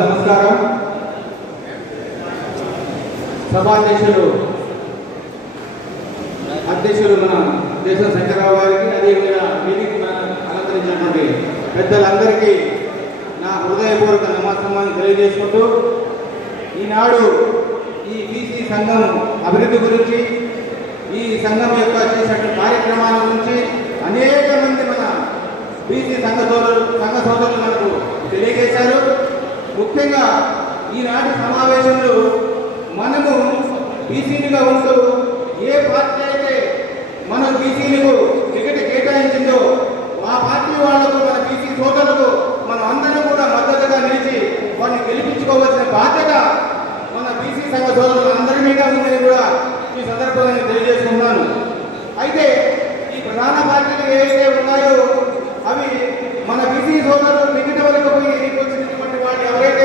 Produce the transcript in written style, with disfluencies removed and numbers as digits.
నమస్కారం. సభాధ్యక్షులు మన దేశ శంకరరావు గారికి, అదేవిధంగా వేదిక అలంకరించినటువంటి పెద్దలందరికీ నా హృదయపూర్వక నమస్కారాన్ని తెలియజేసుకుంటూ, ఈనాడు ఈ బీసీ సంఘం అభివృద్ధి గురించి, ఈ సంఘం యొక్క చేసినటువంటి కార్యక్రమాల గురించి అనేక మంది మన బీసీ సంఘ సోదరులు మనకు తెలియజేశారు. ముఖ్యంగా ఈనాటి సమావేశంలో మనము బీసీలుగా ఉంటూ ఏ పార్టీ అయితే మన బీసీలకు టికెట్ కేటాయించిందో ఆ పార్టీ వాళ్లకు, మన బీసీ సోదరులకు మనం అందరం కూడా మద్దతుగా నిలిచి వారిని గెలిపించుకోవాల్సిన బాధ్యత మన బీసీ సంఘ సోదరులు అందరి మీద ఉందని కూడా ఈ సందర్భంగా నేను తెలియజేసుకుంటున్నాను. అయితే ఈ ప్రధాన పార్టీలు ఏవైతే ఉన్నాయో అవి మన బీసీ సోదరులు టికెట్ వరకు పోయి వచ్చినటువంటి వాళ్ళు ఎవరైతే